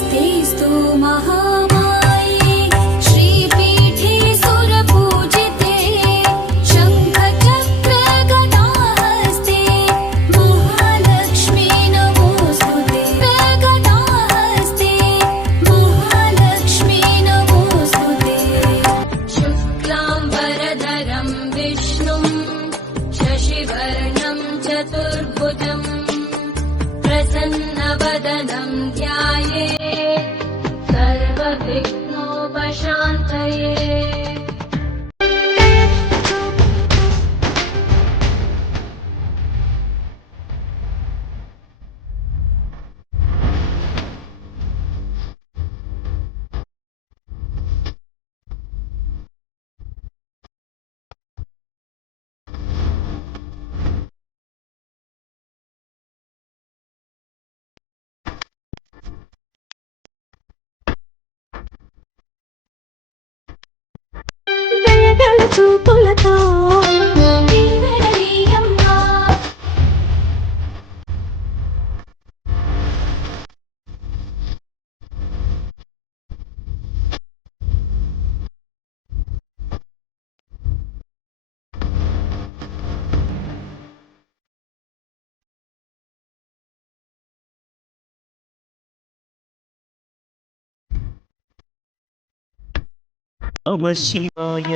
नमस्तेस्तु महामाये श्रीपीठे सुरपूजिते शङ्खचक्र गदाहस्ते महालक्ष्मी नमोऽस्तुते गदाहस्ते महालक्ष्मी नमोऽस्तुते शुक्लाम्बरधरं विष्णुं शशिवर्णं चतुर्भुजम् प्रसन्नवदनं ध्यायेत् सर्वविघ्नोपशान्तये। వెయ్యగల చూపులతో దీవెనలీయమ్మా నమ శివాయ